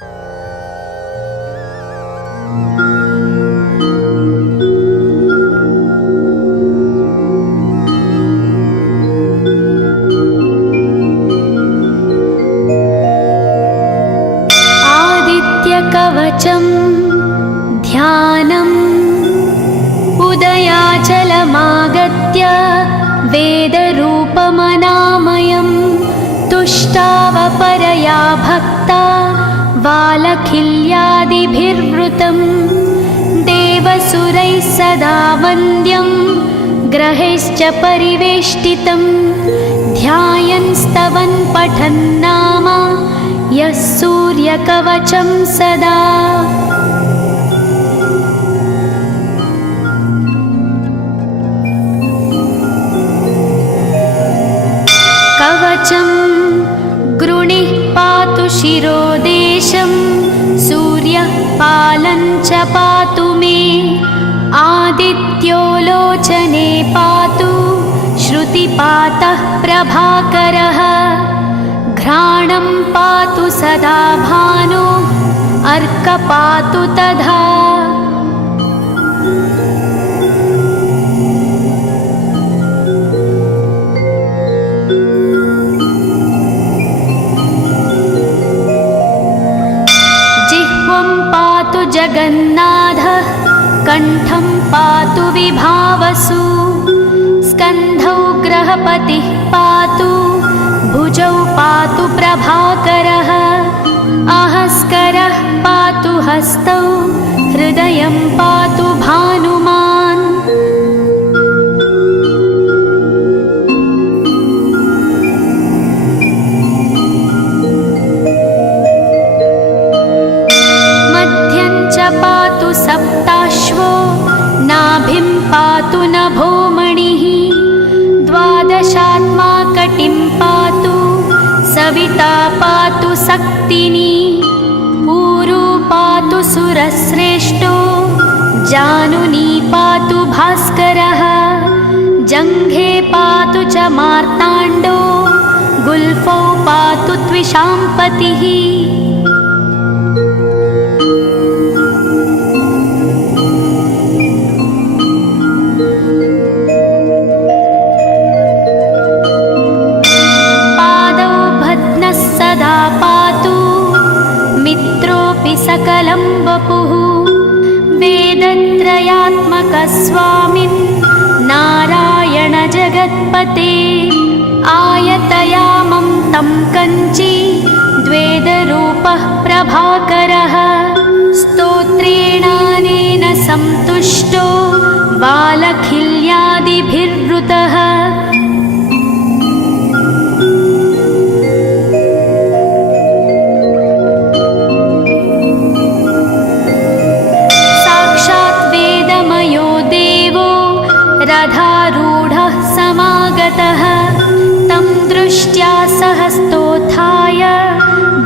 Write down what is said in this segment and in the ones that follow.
आदित्यकवचं ध्यानम् उदयाचलमागत्य वेदरूपमनामयं तुष्टावपरया भक्ता वालखिल्यादिभिर्वृतं देवसुरैः सदा वन्द्यं ग्रहैश्च परिवेष्टितं ध्यायन् स्तवन् पठन् नाम यः सूर्यकवचं सदा। कवचं गृणिः पातु शिरोदेशं सूर्यः पालं च पातु मे आदित्यो लोचने पातु श्रुतिपातः प्रभाकरः घ्राणं पातु सदा भानो अर्कपातु तथा। जगन्नाथः कण्ठं पातु विभावसु स्कन्धौ ग्रहपतिः पातु भुजौ पातु प्रभाकरः अहस्करः पातु हस्तौ हृदयं पातु भानुमान्। पातु सप्ताश्वो नाभिं पातु नभोमणिः द्वादशात्मा कटिं पातु सविता पातु सक्तिनी ऊरू पातु सुरश्रेष्ठो जानुनी पातु भास्करः जङ्घे पातु च मार्ताण्डो गुल्फौ पातु त्विषाम्पतिः। सकलं वपुः वेदत्रयात्मकस्वामिन् नारायण जगत्पते आयतयामं तं कञ्ची द्वेदरूपः प्रभाकरः स्तोत्रेणानेन सन्तुष्टो वालखिल्यादिभिर्वृतः रथारूढः समागतः तं दृष्ट्या सहस्तोत्थाय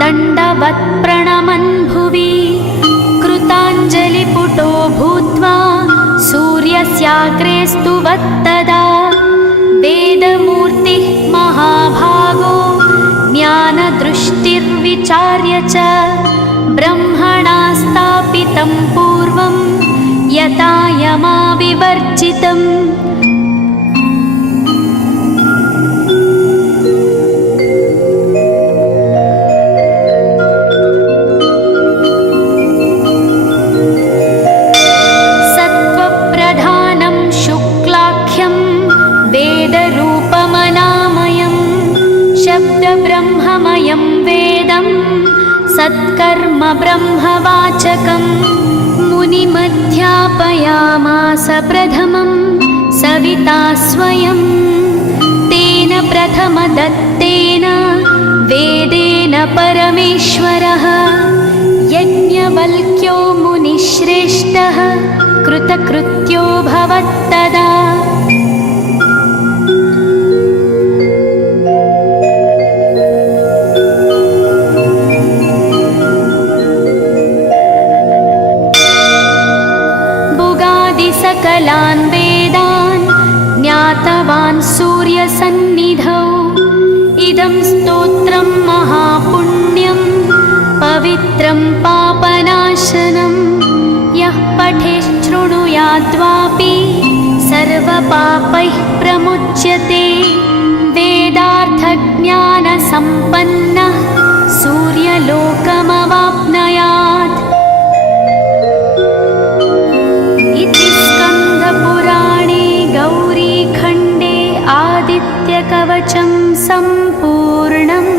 दण्डवत् प्रणमन् भुवि कृताञ्जलिपुटो भूत्वा सूर्यस्याग्रे स्तुवत्तदा वेदमूर्तिः महाभागो ज्ञानदृष्टिर्विचार्य च ब्रह्मणा स्थापितं पूर्वं यथा यमाविवर्जितम्। सत्त्वप्रधानं शुक्लाख्यं वेदरूपमनामयं शब्दब्रह्ममयं वेदं सत्कर्म ब्रह्मवाचकम् मुनिमध्यापयामास प्रथमं सविता स्वयं तेन प्रथमदत्तेन वेदेन परमेश्वरः यज्ञवल्क्यो मुनिश्रेष्ठः कृतकृत्यो भवत्तदा। सकलान् वेदान् ज्ञातवान् सूर्यसन्निधौ इदं स्तोत्रं महापुण्यं पवित्रं वेदं पापनाशनं यः पठेच्छृणुयाद्वापि सर्वपापैः प्रमुच्यते। वेदार्थज्ञानसम्पन्नः सूर्यलोकमवाप्नुयात्। इति स्कन्दपुराणे गौरीखण्डे आदित्यकवचं सम्पूर्णम्।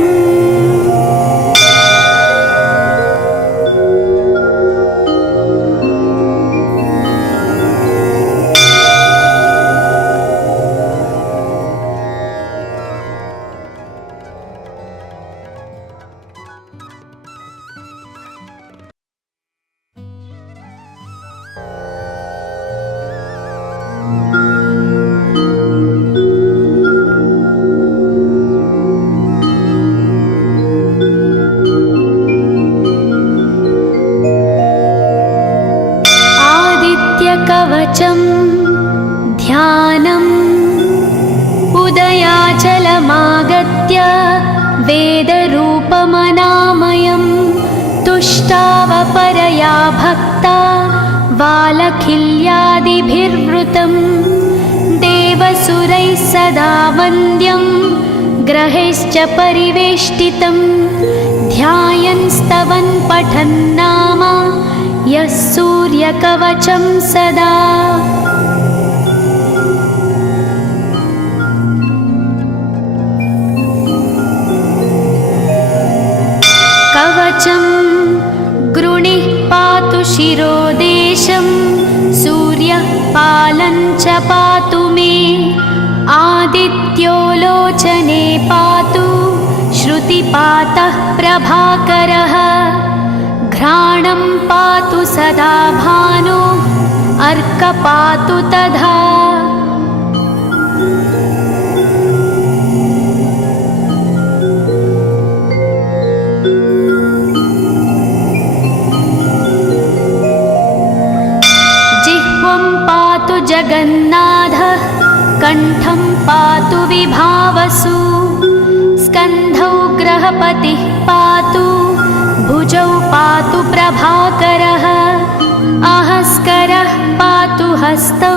कवचं ध्यानम् उदयाचलमागत्य वेदरूपमनामयं तुष्टावपरया भक्ता वालखिल्यादिभिर्वृतं देवसुरैः सदा वन्द्यं ग्रहैश्च परिवेष्टितं ध्यायन् स्तवन् पठन् नाम यः सूर्यकवचं सदा। कवचं गृणिः पातु शिरोदेशं सूर्यः पालं च पातु मे आदित्यो लोचने पातु श्रुतिपातः प्रभाकरः घ्राणं पातु सदा भानो अर्क पातु तथा। जिह्वं पातु जगन्नाथः कण्ठं पातु विभावसु स्कन्धौ ग्रहपतिः पातु भुजौ पातु प्रभाकरः अहस्करः पातु हस्तौ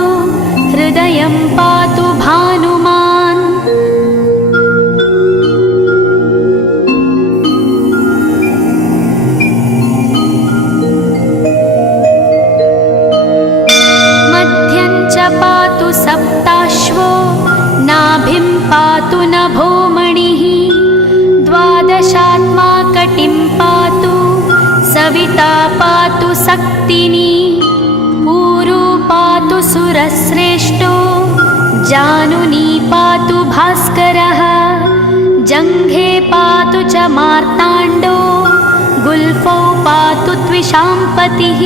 हृदयं पातु भानुमान्। मध्यं च पातु सप्ताश्वो नाभिं पातु नभोमणिः द्वादशात्मा कटिं पातु सविता पातु सक्तिनी ऊरू पातु सुरश्रेष्ठो जानुनी पातु भास्करः जङ्घे पातु च मार्ताण्डो गुल्फौ पातु त्विषाम्पतिः।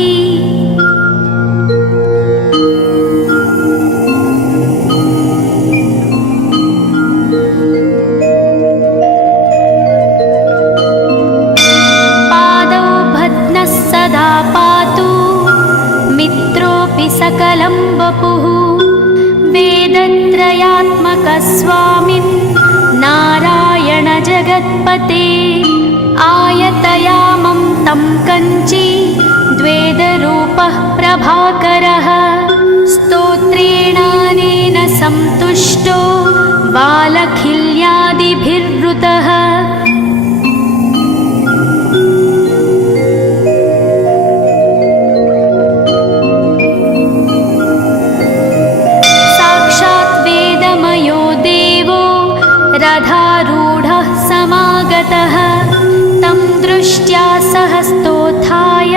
मित्रोऽपि सकलं वपुः वेदत्रयात्मकस्वामिन् नारायण जगत्पते आयतयामं तं कञ्ची द्वेदरूपः प्रभाकरः स्तोत्रेणानेन सन्तुष्टो वालखिल्यादिभिर्वृतः। रथारूढः समागतः तं दृष्ट्या सहस्तोत्थाय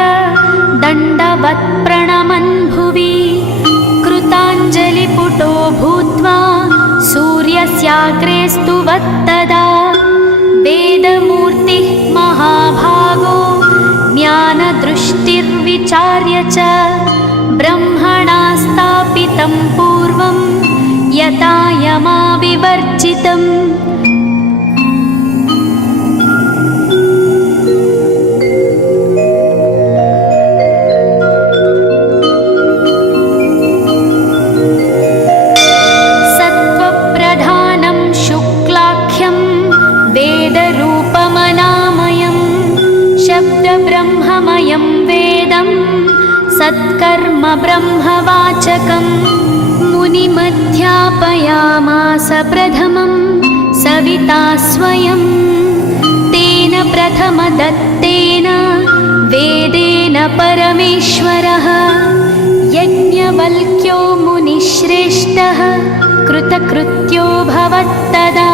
दण्डवत् प्रणमन् भुवि कृताञ्जलिपुटो भूत्वा सूर्यस्याग्रे स्तुवत्तदा वेदमूर्तिः महाभागो ज्ञानदृष्टिर्विचार्य च ब्रह्मणा स्थापितं पूर्वं यथा यमाविवर्जितम्। सत्त्वप्रधानं शुक्लाख्यं वेदरूपमनामयं शब्दब्रह्म वेदं सत्कर्म ब्रह्मवाचकं मुनिमध्यापयामास प्रथमं सविता स्वयं तेन प्रथमदत्तेन वेदेन परमेश्वरः यज्ञवल्क्यो मुनिश्रेष्ठः कृतकृत्यो भवत्तदा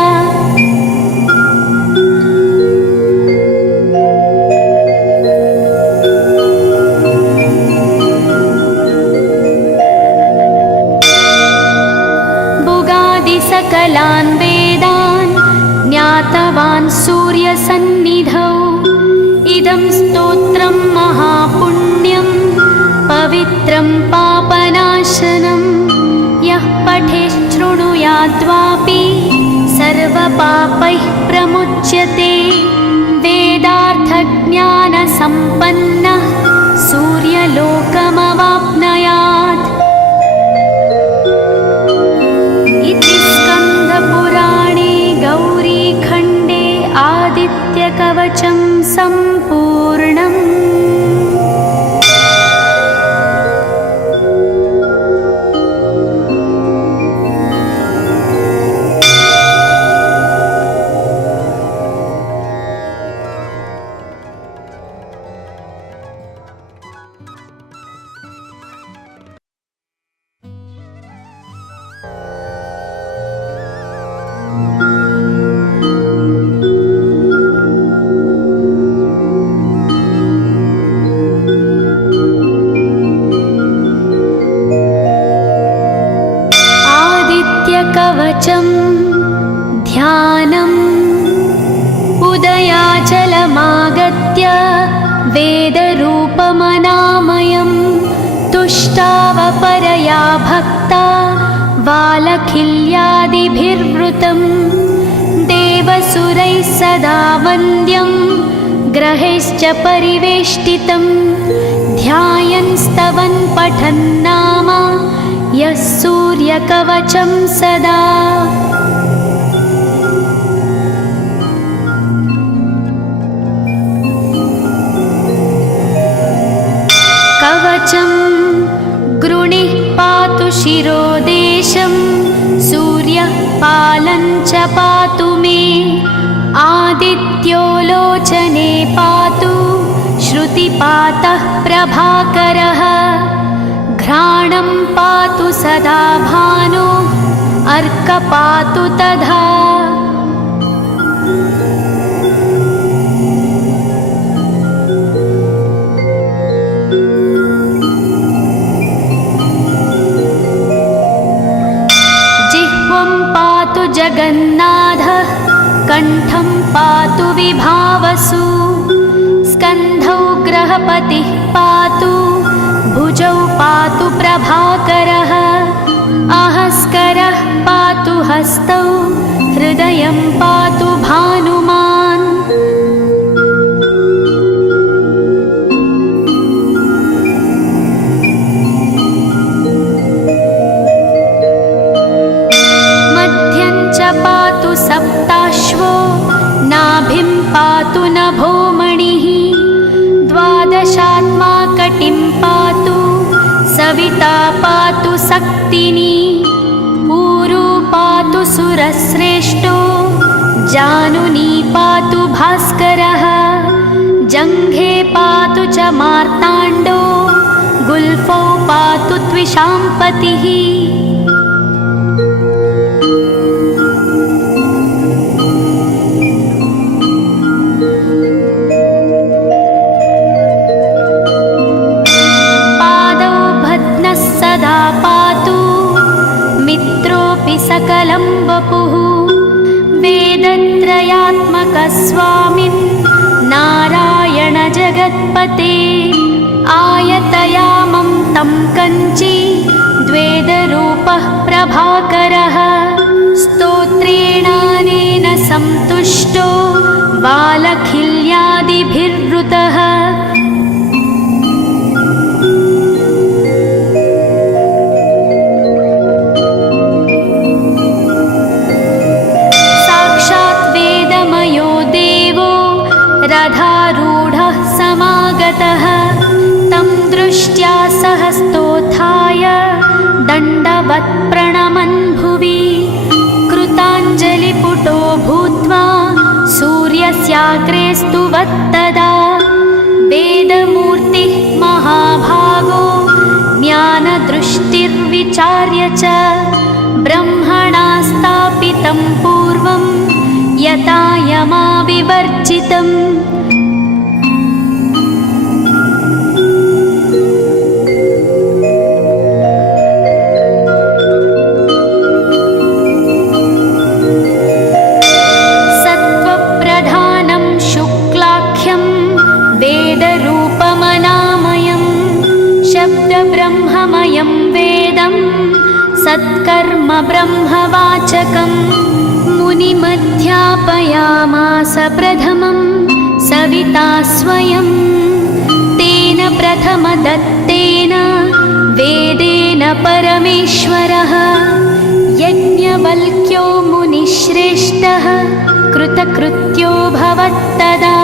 सकलान् वेदान् ज्ञातवान् सूर्यसन्निधौ इदं स्तोत्रं महापुण्यं पवित्रं पापनाशनं यः पठेच्छृणुयाद्वापि सर्वपापैः प्रमुच्यते वेदार्थज्ञानसम्पन्नः सूर्यलोकमवाप्नुयात् इति स्कन्दपुराणे गौरीखण्डे आदित्यकवचं सम्पूर्णम्। कवचं ध्यानम् उदयाचलमागत्य वेदरूपमनामयं तुष्टावपरया भक्ता वालखिल्यादिभिर्वृतं देवसुरैः सदा वन्द्यं ग्रहैश्च परिवेष्टितं ध्यायन् स्तवन् पठन् नाम यः सूर्यकवचं सदा कवचं गृणिः पातु शिरोदेशं सूर्यः पालं च पातु मे आदित्यो लोचने पातु श्रुतिपातः प्रभाकरः घ्राणं पातु सदा भानो अर्क पातु तथा जिह्वं पातु जगन्नाथः कण्ठं पातु विभावसु स्कन्धौ ग्रहपतिः पातु भुजौ पातु प्रभाकरः अहस्करः पातु हस्तौ हृदयं पातु भानुमान् मध्यं च पातु सप्ताश्वो नाभिं पातु नभोमणिः द्वादशात्मा कटिं पातु सविता पातु सक्तिनी ऊरू पातु सुरश्रेष्ठो जानुनी पातु भास्करः जङ्घे पातु च मार्ताण्डो गुल्फौ पातु त्विषाम्पतिः सकलं वपुः वेदत्रयात्मकस्वामिन् नारायण जगत्पते आयतयामं तं कञ्ची द्वेदरूपः प्रभाकरः स्तोत्रेणानेन सन्तुष्टो वालखिल्यादिभिर्वृतः रथारूढः समागतः तं दृष्ट्या सहस्तोत्थाय दण्डवत् प्रणमन् भुवि कृताञ्जलिपुटो भूत्वा सूर्यस्याग्रे स्तुवत्तदा वेदमूर्तिः महाभागो ज्ञानदृष्टिर्विचार्य च ब्रह्मणा स्थापितं पूर्वं यथा यमाविवर्जितम् सत्त्वप्रधानं शुक्लाख्यं वेदरूपमनामयं शब्दब्रह्ममयं वेदं सत्कर्म ब्रह्मवाचकम् मुनिमध्यापयामास प्रथमं सविता स्वयं तेन प्रथमदत्तेन वेदेन परमेश्वरः यज्ञवल्क्यो मुनिश्रेष्ठः कृतकृत्यो भवत्तदा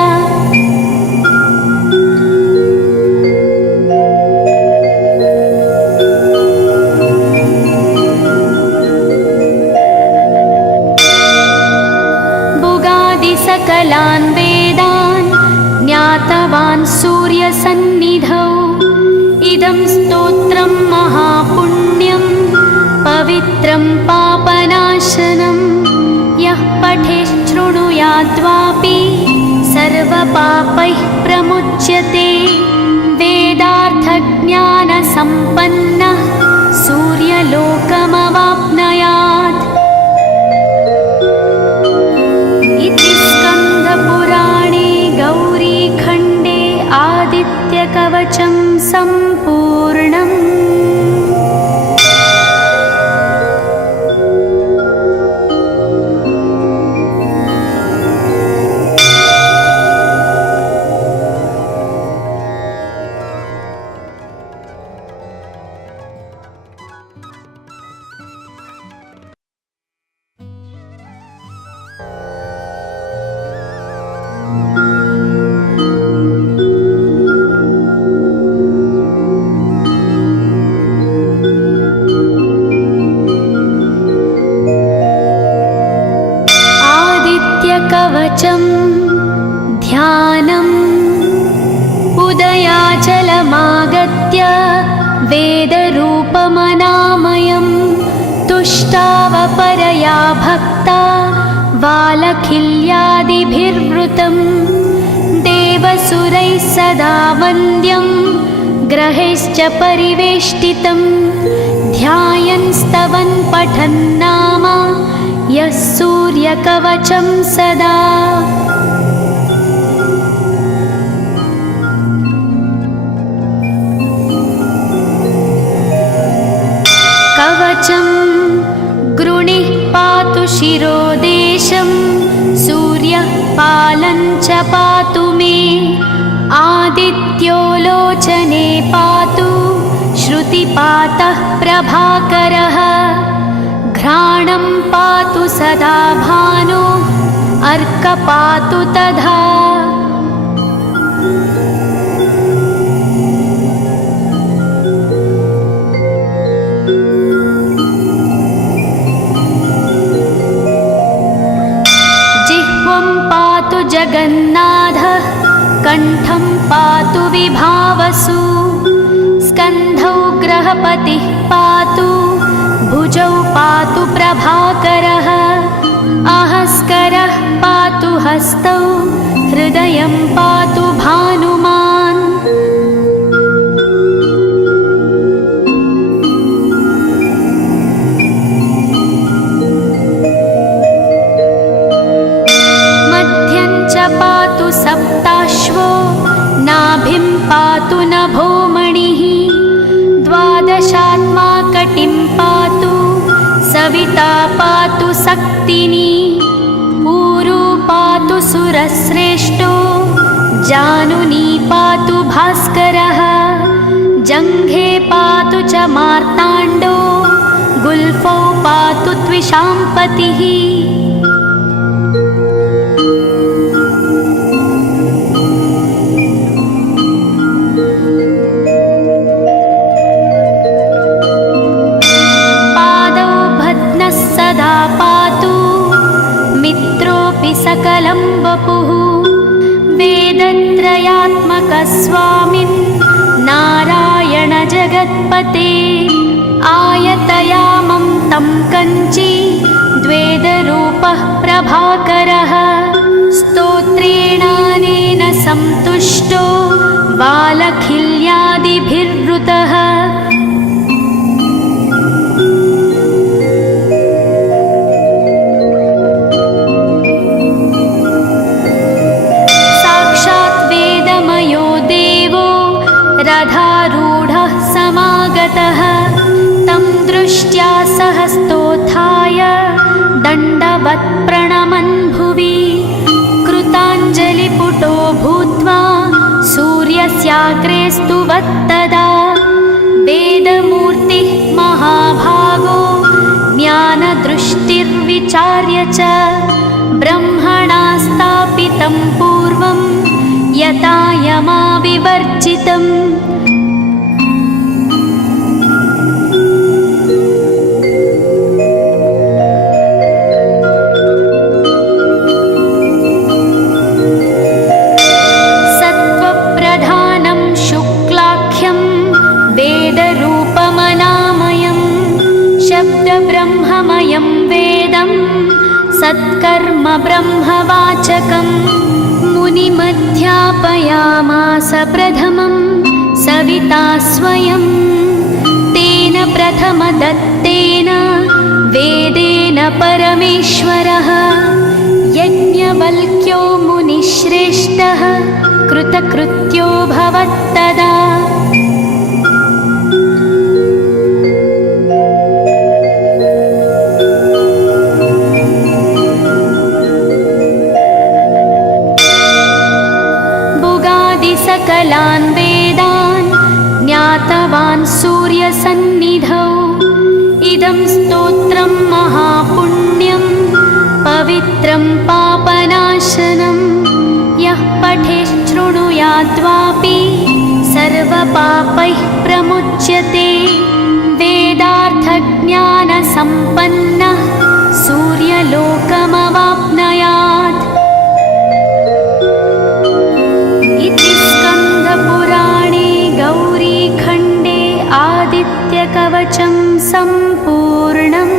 सकलान् वेदान् ज्ञातवान् सूर्यसन्निधौ इदं स्तोत्रं महापुण्यं पवित्रं पापनाशनं यः पठेच्छृणुयाद्वापि सर्वपापैः प्रमुच्यते वेदार्थज्ञानसम्पन्नः सूर्यलोकमवाप्नुयात् इति स्कन्दपुराणे गौरीखण्डे आदित्यकवचं सम्पूर्णम्। कवचं ध्यानम् उदयाचलमागत्य वेदरूपमनामयं तुष्टावपरया भक्ता वालखिल्यादिभिर्वृतं देवसुरैः सदा वन्द्यं ग्रहैश्च परिवेष्टितं ध्यायन् स्तवन् पठन् नाम यः सूर्यकवचं सदा कवचं गृणिः पातु शिरोदेशं सूर्यः पालं च पातु मे आदित्यो लोचने पातु श्रुतिपातः प्रभाकरः घ्राणं पातु सदा भानो अर्क पातु तथा जिह्वं पातु जगन्नाथः कण्ठं पातु विभावसु स्कन्धौ ग्रहपतिः पातु भुजौ पातु प्रभाकरः अहस्करः पातु हस्तौ हृदयं पातु भानुमान् मध्यं च पातु सप्ताश्वो नाभिं पातु नभोमणिः द्वादशात्मा कटिं पातु सविता पातु सक्तिनी ऊरू पातु सुरश्रेष्ठो जानुनी पातु भास्करः जङ्घे पातु च मार्ताण्डो गुल्फौ पातु त्विषाम्पतिः वेदत्रयात्मकस्वामिन् नारायण जगत्पते आयतयामं तं कञ्ची द्वेदरूपः प्रभाकरः स्तोत्रेणानेन सन्तुष्टो बालखिल्यादिभिर्वृतः साक्षात् वेदमयो देवो रथारूढः समागतः तं दृष्ट्या सहस्तोत्थाय दण्डवत् प्रणमन् भुवि कृताञ्जलिपुटो भूत्वा सूर्यस्याग्रे स्तुवत्तदा वेदमूर्तिः महाभागो ज्ञानदृष्टिर्विचार्य च ब्रह्मणा स्थापितं पूर्वं यथा यमाविवर्जितम् ब्रह्ममयं वेदं सत्कर्म ब्रह्मवाचकं मुनिमध्यापयामास प्रथमं सविता स्वयं तेन प्रथमदत्तेन वेदेन परमेश्वरः यज्ञवल्क्यो मुनिश्रेष्ठः कृतकृत्यो भवत्तदा सकलान् वेदान् ज्ञातवान् सूर्यसन्निधौ इदं स्तोत्रं महापुण्यं पवित्रं पापनाशनं यः पठेच्छृणुयाद्वापि सर्वपापैः प्रमुच्यते वेदार्थज्ञानसम्पन्नः सूर्यलोकमवाप्नुयात् इति स्कन्दपुराणे गौरीखण्डे आदित्यकवचं सम्पूर्णम्।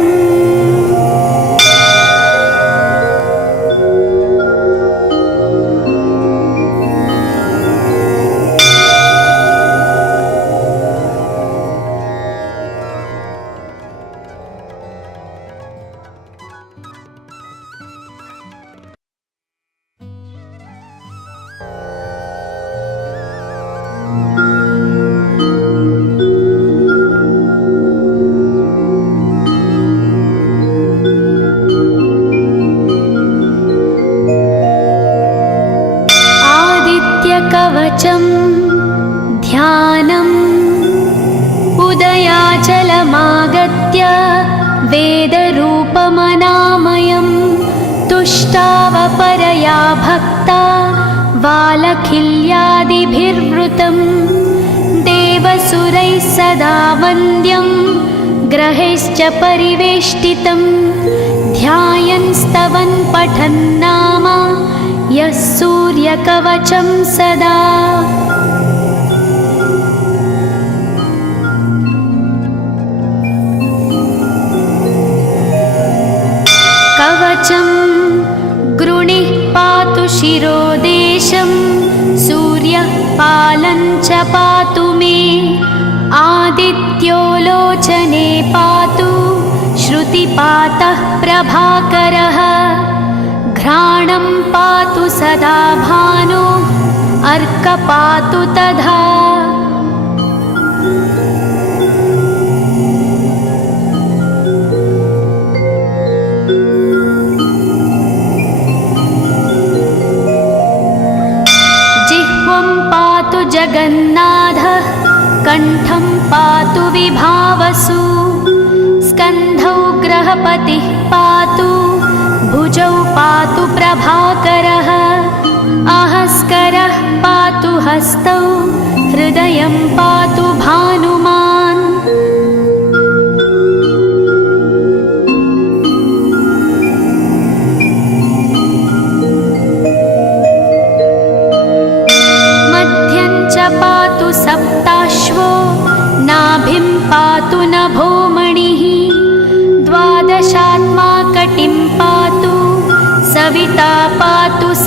कवचं ध्यानम् उदयाचलमागत्य वेदरूपमनामयं तुष्टावपरया भक्ता बालखिल्यादिभिर्वृतं देवसुरैः सदा वन्द्यं ग्रहैश्च परिवेष्टितं ध्यायन् स्तवन् पठन् नाम यः सूर्यकवचं सदा कवचं गृणिः पातु शिरोदेशं सूर्यः पालं च पातु मे आदित्यो लोचने पातु श्रुतिपातः प्रभाकरः घ्राणं पातु सदा भानो अर्क पातु तथा जिह्वं पातु जगन्नाथः कण्ठं पातु विभावसु स्कन्धौ ग्रहपतिः पातु भुजौ पातु प्रभाकरः अहस्करः पातु हस्तौ हृदयं पातु भानुमान्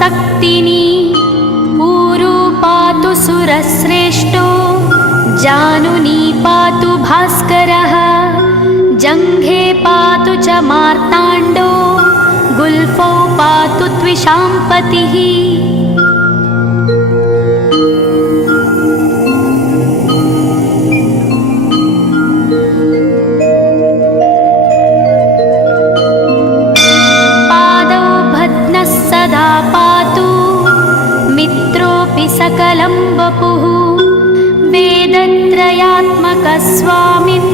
सक्तिनी ऊरू पातु सुरश्रेष्ठो जानुनी पातु भास्करः जङ्घे पातु च मार्ताण्डो गुल्फौ पातु त्विषाम्पतिः पादौ भद्नः सदा पातु मित्रोऽपि सकलं वपुः वेदत्रयात्मकः स्वामिन्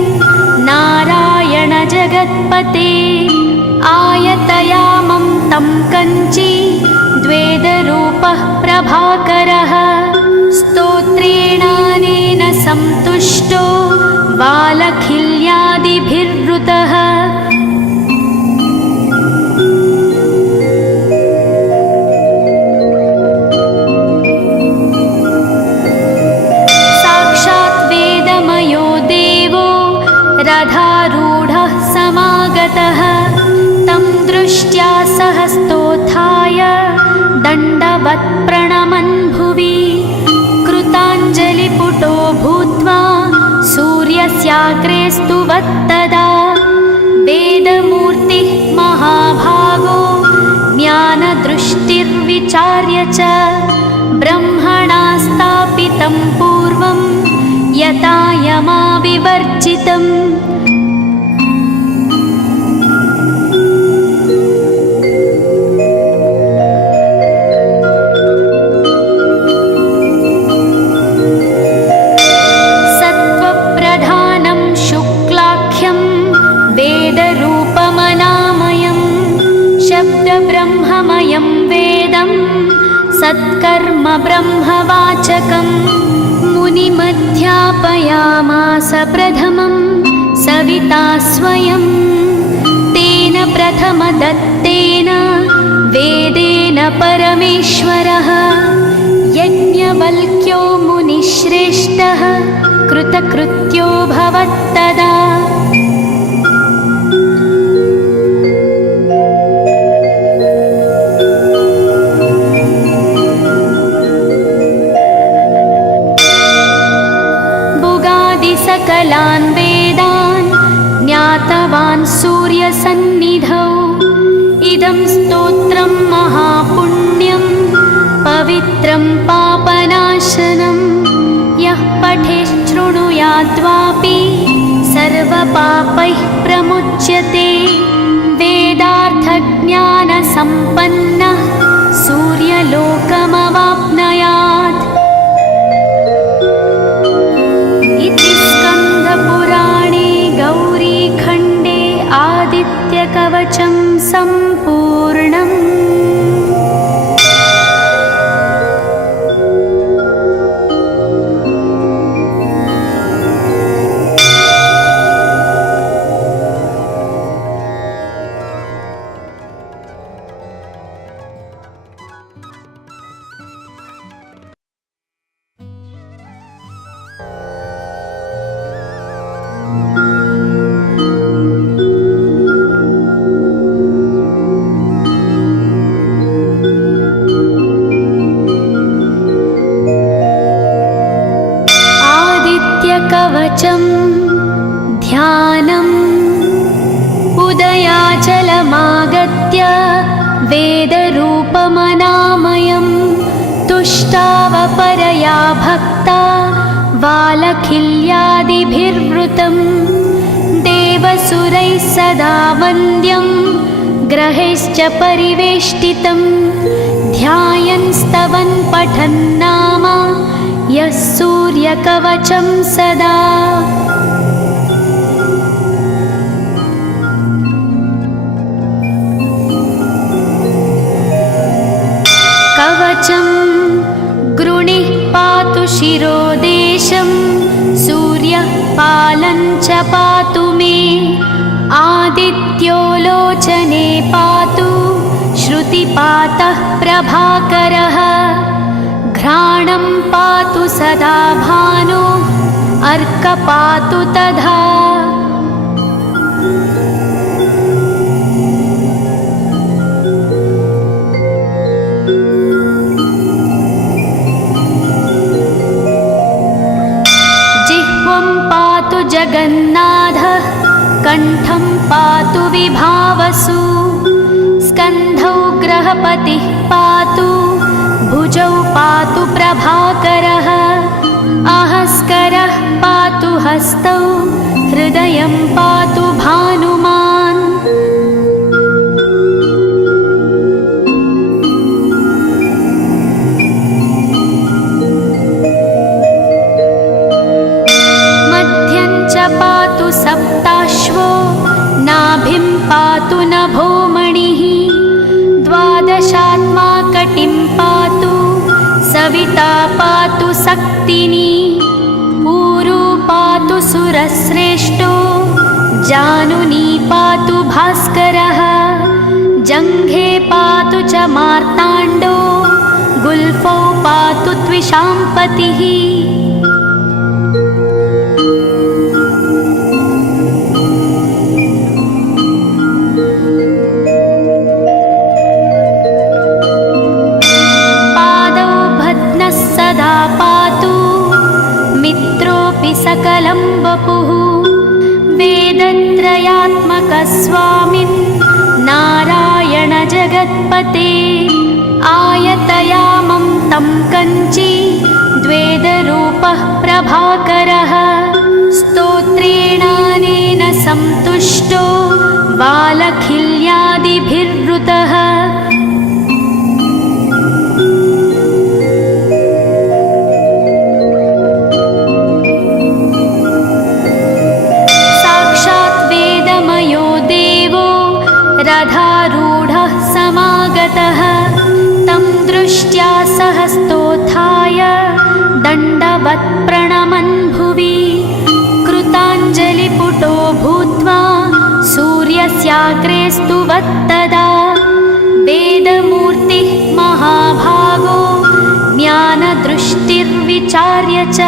नारायण जगत्पते आयतयामं तं कञ्ची द्वेदरूपः प्रभाकरः स्तोत्रेणानेन सन्तुष्टो वालखिल्यादिभिर्वृतः साक्षात् वेदमयो देवो रथारूढः समागतः तं दृष्ट्या सहस्तोत्थाय दण्डवत् प्रणमन् भुवि कृताञ्जलिपुटो भूत्वा सूर्यस्याग्रे स्तुवत्तदा वेदमूर्तिः महाभागो ज्ञानदृष्टिर्विचार्य च ब्रह्मणा स्थापितं पूर्वं यथा यमाविवर्जितम् सत्त्वप्रधानं शुक्लाख्यं वेदरूपमनामयं शब्दब्रह्ममयं वेदं सत्कर्म ब्रह्मवाचकम् मुनिमध्यापयामास प्रथमं सविता स्वयं तेन प्रथमदत्तेन वेदेन परमेश्वरः यज्ञवल्क्यो मुनिश्रेष्ठः कृतकृत्यो भवत्तदा सकलान् वेदान् ज्ञातवान् सूर्यसन्निधौ इदं स्तोत्रं महापुण्यं पवित्रं पापनाशनं यः पठेच्छृणुयाद्वापि सर्वपापैः प्रमुच्यते वेदार्थज्ञानसम्पन्नः सूर्यलोकमवाप्नुयात् इति स्कन्दपुराणे गौरीखण्डे आदित्यकवचं सम्पूर्णम्। कवचं ध्यानम् उदयाचलमागत्य वेदरूपमनामयं तुष्टावपरया भक्ता वालखिल्यादिभिर्वृतं देवसुरैः सदा वन्द्यं ग्रहैश्च परिवेष्टितं ध्यायन् स्तवन् पठन् नाम यः सूर्यकवचं सदा कवचं गृणिः पातु शिरोदेशं सूर्यः पालं च पातु मे आदित्यो लोचने पातु श्रुतिपातः प्रभाकरः घ्राणं पातु सदा भानो अर्क पातु तथा कण्ठं पातु विभावसु स्कन्धौ ग्रहपतिः पातु भुजौ पातु प्रभाकरः आहस्करः पातु हस्तौ हृदयं पातु भानुमान् मध्यं च पातु सप्ताश्वो नाभिं पातु नभोमणिः द्वादशात्मा कटिं पातु सविता पातु सक्तिनी ऊरू पातु सुरश्रेष्ठो जानुनी पातु भास्करः जङ्घे पातु च मार्ताण्डो गुल्फौ पातु त्विषाम्पतिः सकलं वपुः वेदत्रयात्मकस्वामिन् नारायण जगत्पते आयतयामं तं कञ्ची द्वेदरूपः प्रभाकरः स्तोत्रेणानेन सन्तुष्टो बालखिल्यादिभिर्वृतः रथारूढः समागतः तं दृष्ट्या सहस्तोत्थाय दण्डवत् प्रणमन् भुवि कृताञ्जलिपुटो भूत्वा सूर्यस्याग्रे स्तुवत्तदा वेदमूर्तिः महाभागो ज्ञानदृष्टिर्विचार्य च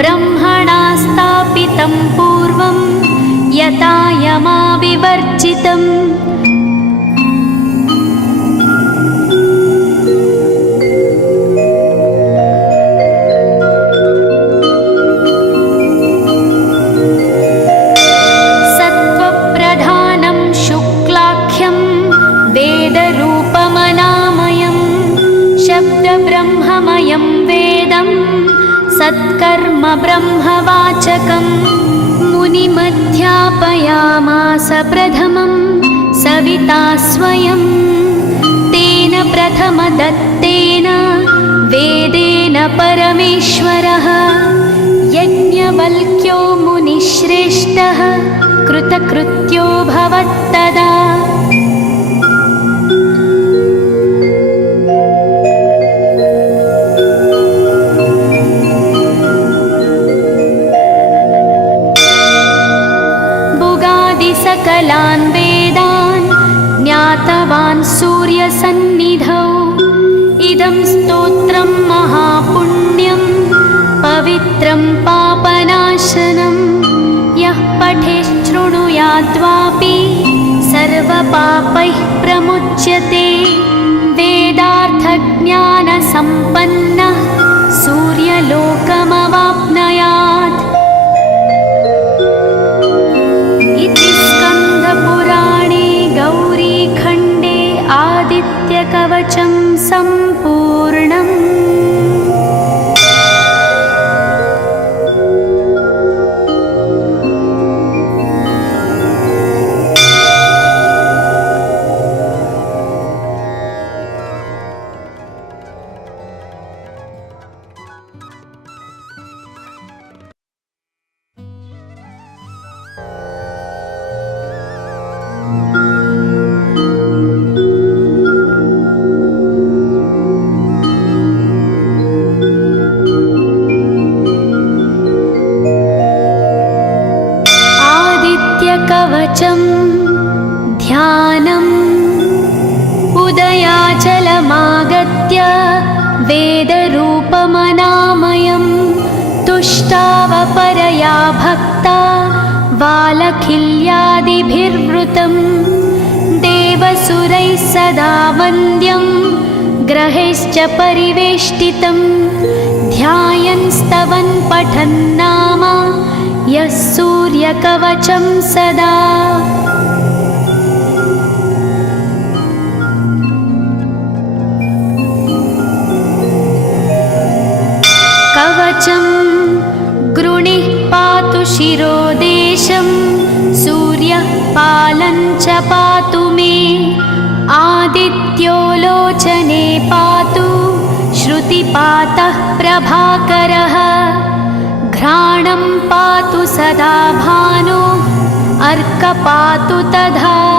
ब्रह्मणा स्थापितं पूर्वं यथा यमाविवर्जितम् सत्त्वप्रधानं शुक्लाख्यं वेदरूपमनामयं शब्दब्रह्ममयं वेदं सत्कर्म ब्रह्मवाचकम् मुनिमध्यापयामास प्रथमं सविता स्वयं तेन प्रथमदत्तेन वेदेन परमेश्वरः यज्ञवल्क्यो मुनिश्रेष्ठः कृतकृत्यो भवत्तदा सकलान् वेदान् ज्ञातवान् सूर्यसन्निधौ इदं स्तोत्रं महापुण्यं पवित्रं पापनाशनं यः पठेच्छृणुयाद्वापि सर्वपापैः प्रमुच्यते वेदार्थज्ञानसम्पन्नः सूर्यलोकमवाप्नुयात् इति स्कन्दपुराणे गौरीखण्डे आदित्यकवचं सम्पूर्णम्। कवचं ध्यानम् उदयाचलमागत्य वेदरूपमनामयं तुष्टावपरया भक्ता बालखिल्यादिभिर्वृतं देवसुरैः सदा वन्द्यं ग्रहैश्च परिवेष्टितं ध्यायन् स्तवन् पठन् नाम यः सूर्य सूर्यकवचं सदा। कवचं गृणिः पातु शिरोदेशं, सूर्यः पालं च पातु मे। आदित्यो लोचने पातु, श्रुतिपातः प्रभाकरः। घ्राणं पातु सदा भानो, अर्क पातु तथा।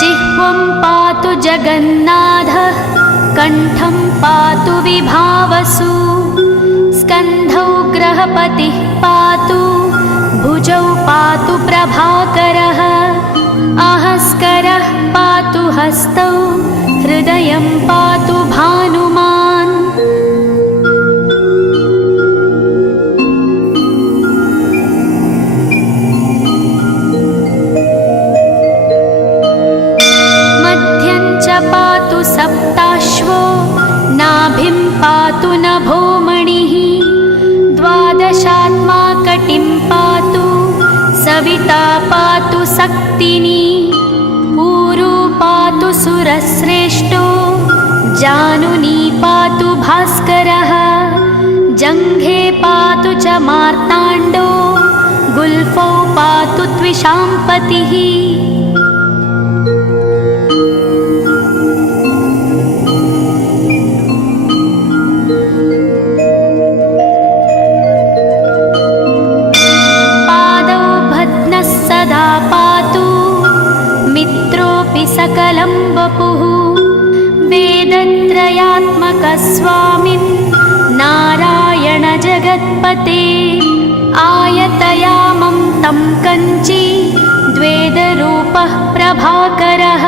जिह्वं पातु जगन्नाथः, कण्ठं पातु विभावसु। स्कन्धौ ग्रहपतिः पातु, भुजौ पातु प्रभाकरः। अहस्करः पातु हस्तौ, हृदयं पातु भानुमान्। मध्यं च पातु सप्ताश्वो, नाभिं पातु नभोमणिः। द्वादशात्मा कटिं पातु, सविता पातु सक्तिनी। ऊरू पातु सुरश्रेष्ठो, जानुनी पातु भास्करः। जङ्घे पातु च मार्ताण्डो, गुल्फौ पातु त्विषाम्पतिः। मित्रोऽपि सकलं वपुः, वेदत्रयात्मकः स्वामिन् नारायण जगत्पते। आयतयामं तं कञ्ची, द्वेदरूपः प्रभाकरः।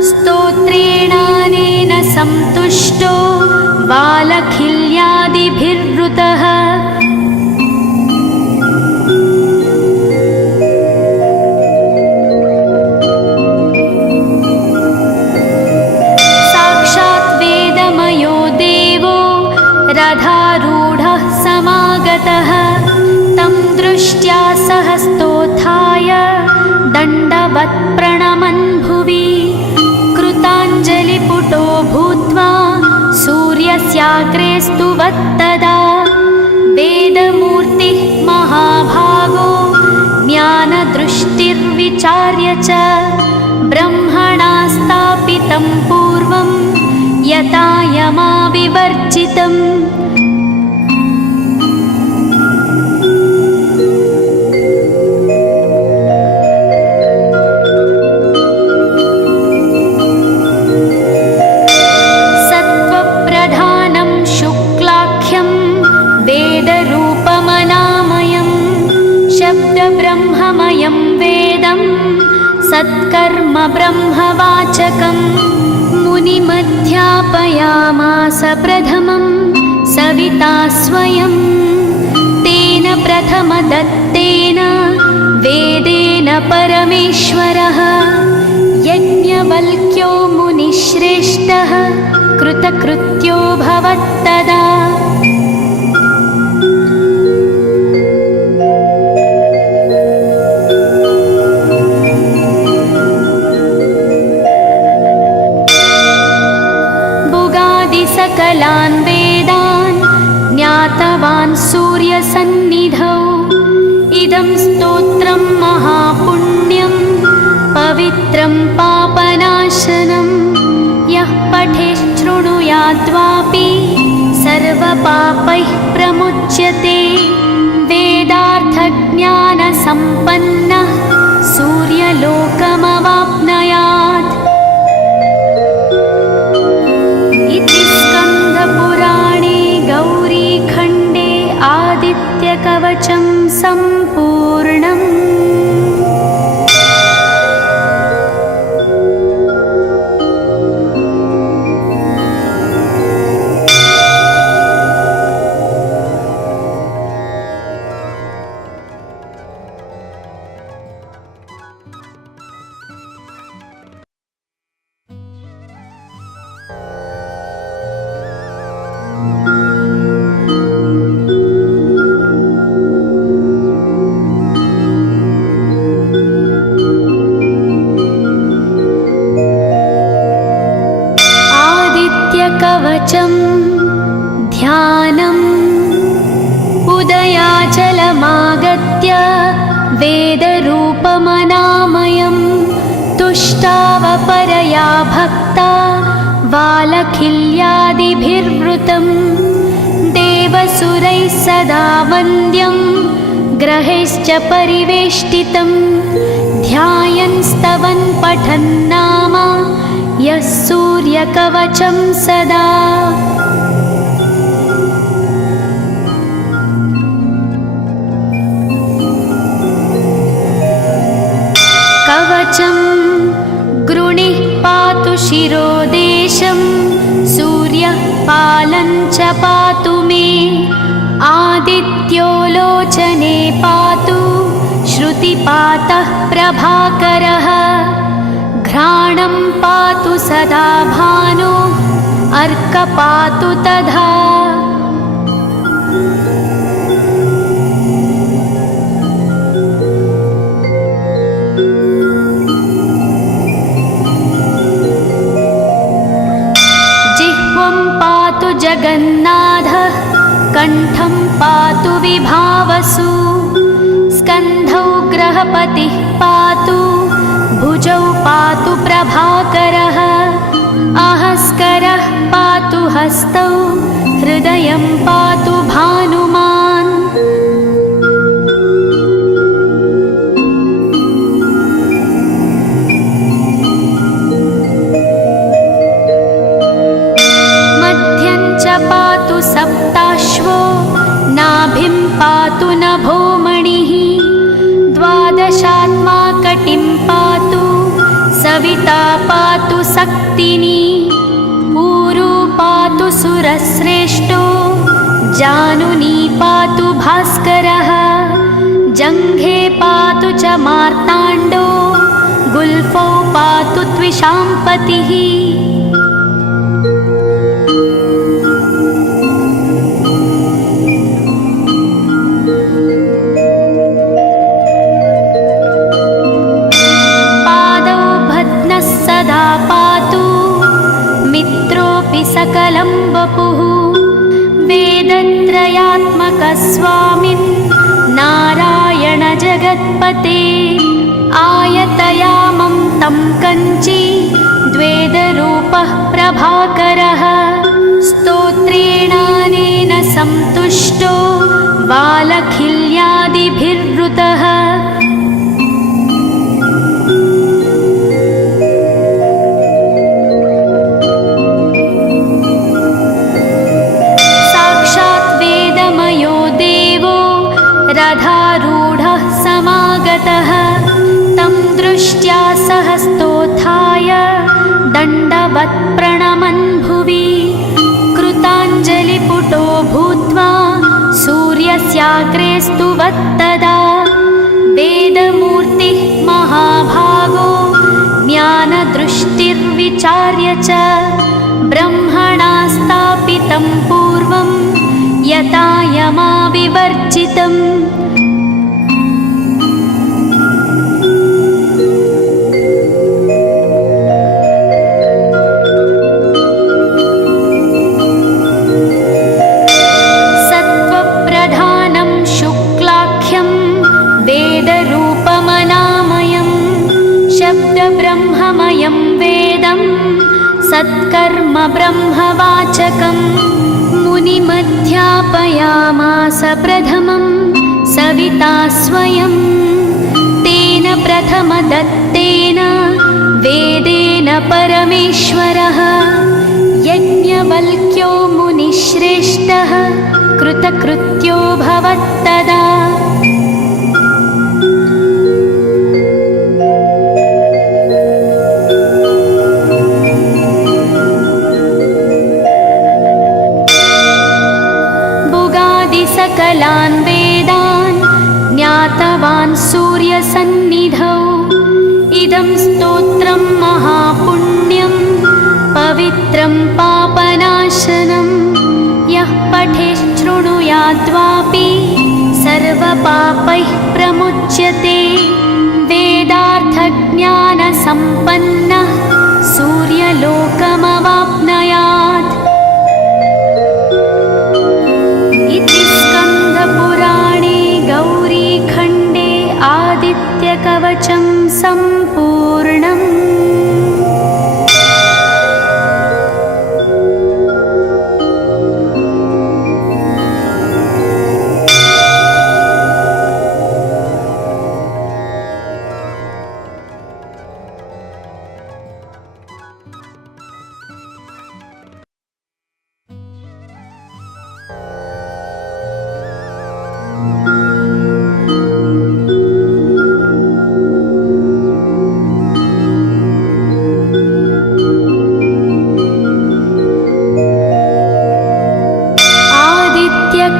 स्तोत्रेणानेन सन्तुष्टो, बालखिल्यादिभिर्वृतः। रथारूढः समागतः, तं दृष्ट्या सहस्तोत्थाय, दण्डवत् प्रणमन् भुवि। कृताञ्जलिपुटो भूत्वा, सूर्यस्याग्रे स्तुवत्तदा। वेदमूर्तिः महाभागो, ज्ञानदृष्टिर्विचार्य च। ब्रह्मणा स्थापितं पूर्वं, यथा यमाविवर्जितम्। सत्त्वप्रधानं शुक्लाख्यं, वेदरूपमनामयं। शब्दब्रह्ममयं वेदं, सत्कर्म ब्रह्मवाचकम्। मुनिमध्यापयामास प्रथमं, सविता स्वयं। तेन प्रथमदत्तेन, वेदेन परमेश्वरः। यज्ञवल्क्यो मुनिश्रेष्ठः, कृतकृत्यो भवत्तदा। सकलान् वेदान्, ज्ञातवान् सूर्यसन्निधौ। इदं स्तोत्रं महापुण्यं, पवित्रं पापनाशनं। यः पठेच्छृणुयाद्वापि, सर्वपापैः प्रमुच्यते। वेदार्थज्ञानसम्पन्नः, सूर्यलोकमवाप्नुयात्। इति स्कन्दपुराणे गौरीखण्डे आदित्यकवचं सम्पूर्णम्। वेदरूपमनामयं तुष्टावपरया भक्ता वालखिल्यादिभिर्वृतं देवसुरैः सदा वन्द्यं ग्रहैश्च परिवेष्टितं ध्यायन् स्तवन् पठन् नाम यः सूर्यकवचं सदा। कवचं गृणिः पातु शिरोदेशं सूर्यः पालं च पातु मे आदित्यो लोचने पातु श्रुतिपातः प्रभाकरः घ्राणं पातु सदा भानो अर्कपातु तथा। जगन्नाथः कण्ठं पातु विभावसु स्कन्धौ ग्रहपतिः पातु भुजौ पातु प्रभाकरः आहस्करः पातु हस्तौ हृदयं पातु भानुमान्। पातु सप्ताश्वो नाभिं पातु नभोमणिः द्वादशात्मा कटिं पातु सविता पातु सक्तिनी ऊरू पातु सुरश्रेष्ठो जानुनी पातु भास्करः जङ्घे पातु च मार्ताण्डो गुल्फौ पातु त्विषाम्पतिः। सकलं वपुः वेदत्रयात्मकस्वामिन् नारायण जगत्पते आयतयामं तं कञ्ची द्वेदरूपः प्रभाकरः स्तोत्रेणानेन सन्तुष्टो वालखिल्यादिभिर्वृतः रथारूढः समागतः तं दृष्ट्या सहस्तोत्थाय दण्डवत् प्रणमन् भुवि कृताञ्जलिपुटो भूत्वा सूर्यस्याग्रे स्तुवत्तदा वेदमूर्तिः महाभागो ज्ञानदृष्टिर्विचार्य च ब्रह्मणा स्थापितं पूर्वं यथा यमाविवर्जितम्। सत्त्वप्रधानं शुक्लाख्यं वेदरूपमनामयं शब्दब्रह्ममयं वेदं सत्कर्म ब्रह्मवाचकम् मुनिमध्यापयामास प्रथमं सविता स्वयं तेन प्रथमदत्तेन वेदेन परमेश्वरः यज्ञवल्क्यो मुनिश्रेष्ठः कृतकृत्यो भवत्तदा। सकलान् वेदान् ज्ञातवान् सूर्यसन्निधौ इदं स्तोत्रं महापुण्यं पवित्रं पापनाशनं यः पठेच्छृणुयाद्वापि सर्वपापैः प्रमुच्यते वेदार्थज्ञानसम्पन्नः सूर्यलोकमवाप्नुयात्। इति स्कन्दपुराणे गौरीखण्डे कवचं सम्पूर्णम्।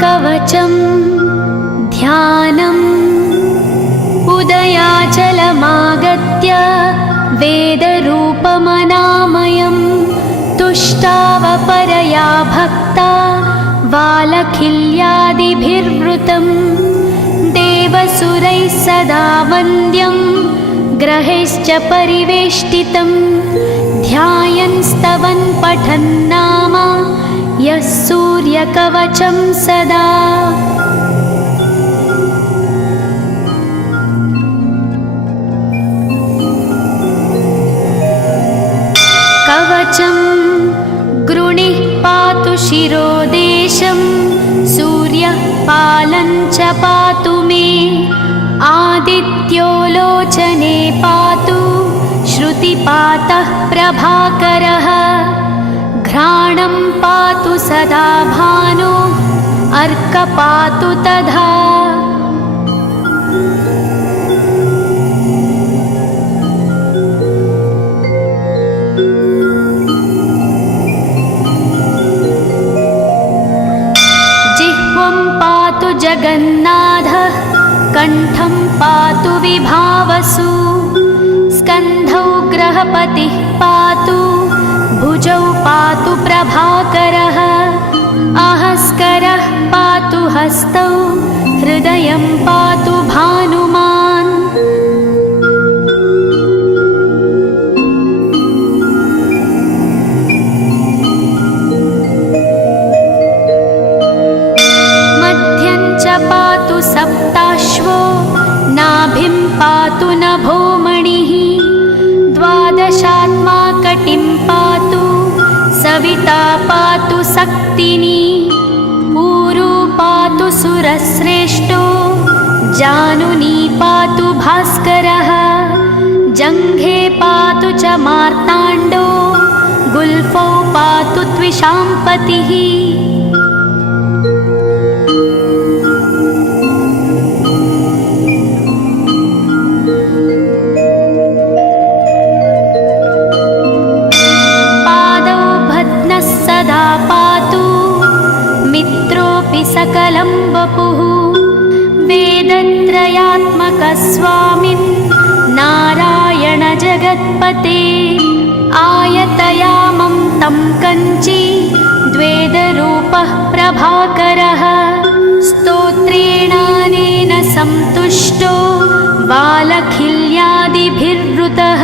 कवचं ध्यानम् उदयाचलमागत्य वेदरूपमनामयं तुष्टावपरया भक्ता वालखिल्यादिभिर्वृतं देवसुरैः सदा वन्द्यं ग्रहैश्च परिवेष्टितं ध्यायन् स्तवन् पठन् नाम यः सूर्यकवचं सदा। कवचं गृणिः पातु शिरोदेशं सूर्यः पालं च पातु मे आदित्यो लोचने पातु श्रुतिपातः प्रभाकरः घ्राणं पातु सदा भानो अर्क पातु तथा। जिह्वं पातु जगन्नाथः कण्ठं पातु विभावसु स्कन्धौ ग्रहपतिः पातु भुजौ पातु प्रभाकरः अहस्करः पातु हस्तौ हृदयं पातु भानुमान्। मध्यं च पातु सप्ताश्वो नाभिं पातु नभोमणिः द्वादशात्मा कटिं पातु सविता पातु सक्तिनी ऊरू पातु सुरश्रेष्ठो जानुनी पातु भास्करः जङ्घे पातु च मार्ताण्डो गुल्फौ पातु त्विषाम्पतिः। सकलं वपुः वेदत्रयात्मकस्वामिन् नारायण जगत्पते आयतयामं तं कञ्ची द्वेदरूपः प्रभाकरः स्तोत्रेणानेन सन्तुष्टो वालखिल्यादिभिर्वृतः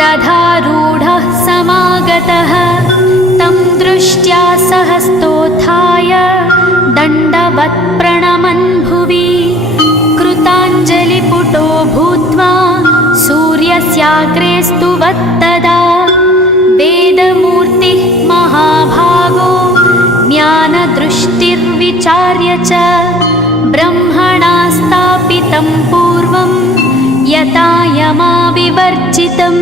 रथारूढः समागतः तं दृष्ट्या सहस्तोत्थाय दण्डवत् प्रणमन् भुवि कृताञ्जलिपुटो भूत्वा सूर्यस्याग्रे स्तुवत्तदा वेदमूर्तिः महाभागो ज्ञानदृष्टिर्विचार्य च ब्रह्मणा स्थापितं पूर्वं यथा यमाविवर्जितम्।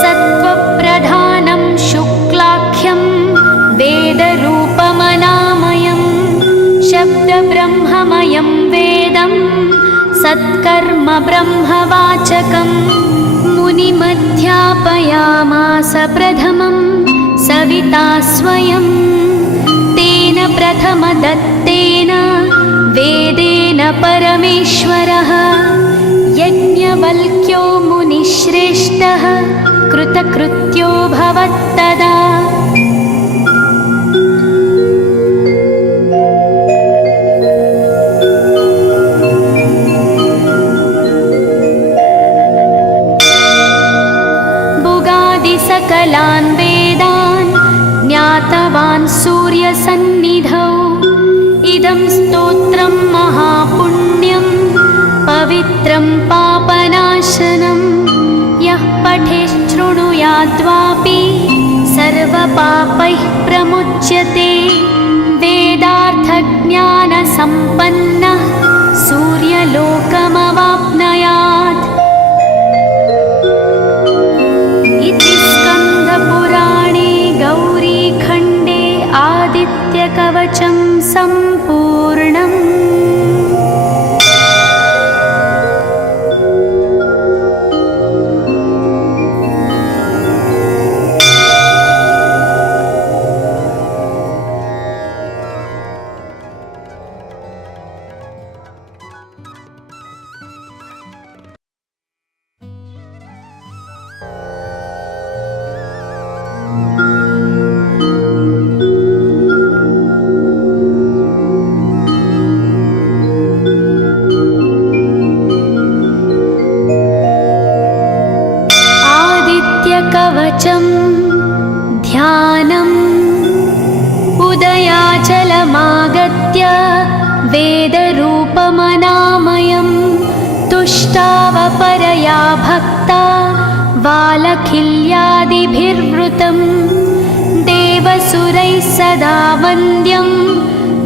सत्त्वप्रधानं शुक्लाख्यं वेदरूपमनामयं शब्दब्रह्ममयं वेदं सत्कर्म ब्रह्मवाचकम् मुनिमध्यापयामास प्रथमं सविता स्वयं तेन प्रथमदत्तेन वेदेन परमेश्वरः यज्ञवल्क्यो मुनिश्रेष्ठः कृतकृत्यो भवत्तदा ब्रह्मादिसकलान् वेदान् ज्ञातवान् सूर्यसन्निधौ। इदं स्तोत्रं महापुण्यं पवित्रं पापनाशनं। यः पठेच्छृणुयाद्वापि सर्वपापैः प्रमुच्यते। वेदार्थज्ञानसम्पन्नः सूर्यलोकमवाप्नुयात्। इति स्कन्दपुराणे गौरीखण्डे आदित्यकवचं सम्पूर्णम्। कवचं ध्यानम्। उदयाचलमागत्य वेदरूपमनामयं तुष्टावपरया भक्ता वालखिल्यादिभिर्वृतं। देवसुरैः सदा वन्द्यं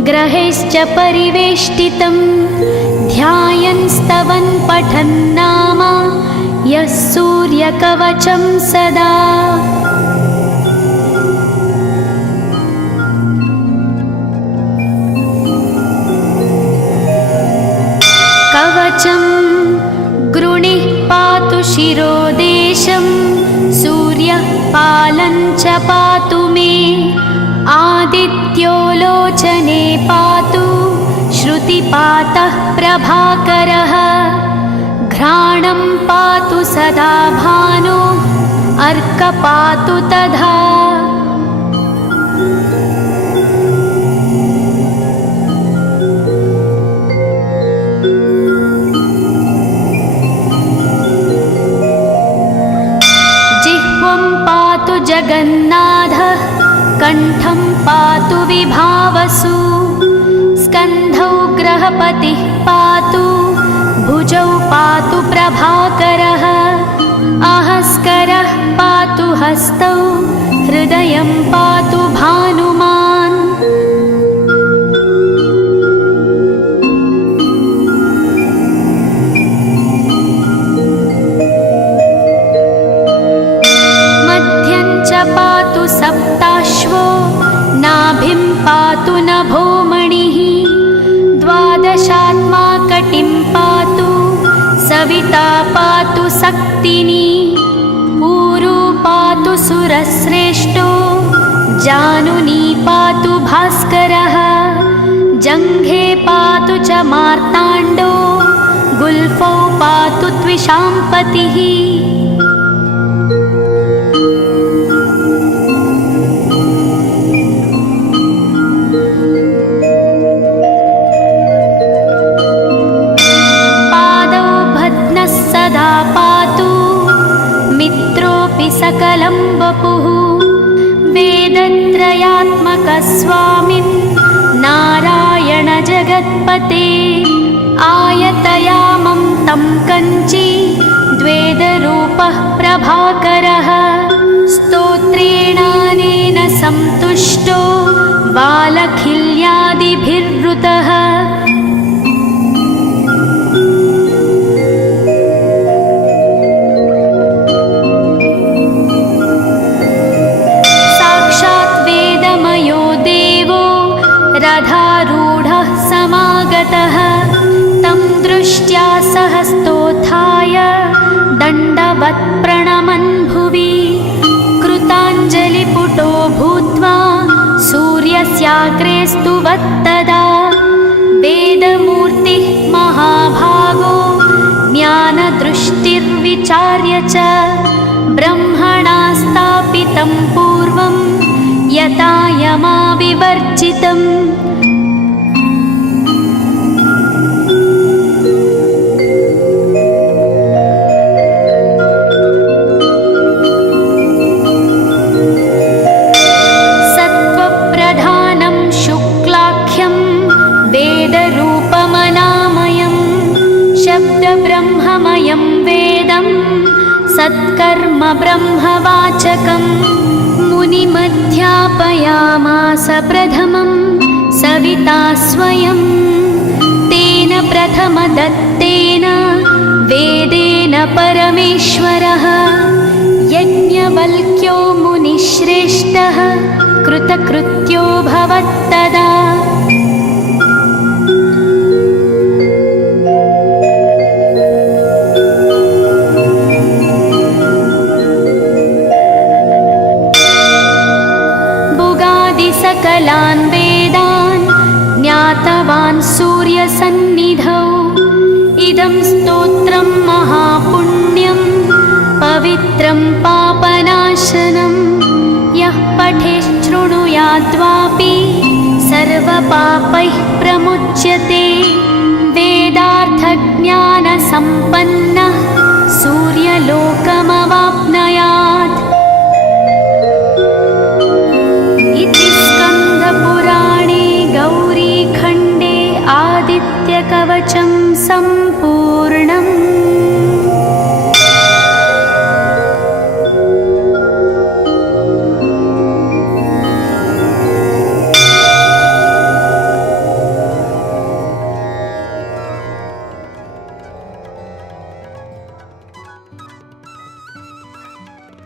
ग्रहैश्च परिवेष्टितं। ध्यायन् स्तवन् पठन् नाम यः सूर्यकवचं सदा। कवचं गृणिः पातु शिरोदेशं। सूर्यः पालं च पातु मे। आदित्यो लोचने पातु श्रुतिपातः प्रभाकरः। घ्राणं पातु सदा भानो अर्क पातु तथा। जिह्वं पातु जगन्नाथः कण्ठं पातु विभावसु। स्कन्धौ ग्रहपतिः पातु भुजौ पातु प्रभाकरः। अहस्करः पातु हस्तौ हृदयं पातु भानुमान्। मध्यं च पातु सप्ताश्वो नाभिं पातु नभोमणिः। द्वादशात्मा कटिं पातु सविता पातु सक्तिनी। ऊरू पातु सुरश्रेष्ठो जानुनी पातु भास्करः। जङ्घे पातु च मार्ताण्डो गुल्फौ पातु त्विषाम्पतिः। मित्रोऽपि सकलं वपुः। वेदत्रयात्मकः स्वामिन् नारायण जगत्पते। आयतयामं तं कञ्ची द्वेदरूपः प्रभाकरः। स्तोत्रेणानेन सन्तुष्टो वालखिल्यादिभिर्वृतः। रथारूढः समागतः तं दृष्ट्या सहस्तोत्थाय दण्डवत् प्रणमन् भुवि। कृताञ्जलिपुटो भूत्वा सूर्यस्याग्रे स्तुवत्तदा। वेदमूर्तिः महाभागो ज्ञानदृष्टिर्विचार्य च। ब्रह्मणा स्थापितं पूर्वं यथा यमाविवर्जितम्। ब्रह्मवाचकं मुनिमध्यापयामास प्रथमं सविता स्वयं। तेन प्रथमदत्तेन वेदेन परमेश्वरः यज्ञवल्क्यो मुनिश्रेष्ठः कृतकृत्यो भवत्तदा। सकलान् वेदान् ज्ञातवान् सूर्यसन्निधौ। इदं स्तोत्रं महापुण्यं पवित्रं पापनाशनं। यः पठेच्छृणुयाद्वापि सर्वपापैः प्रमुच्यते। वेदार्थज्ञानसम्पन्नः सूर्यलोकमवाप्नोति।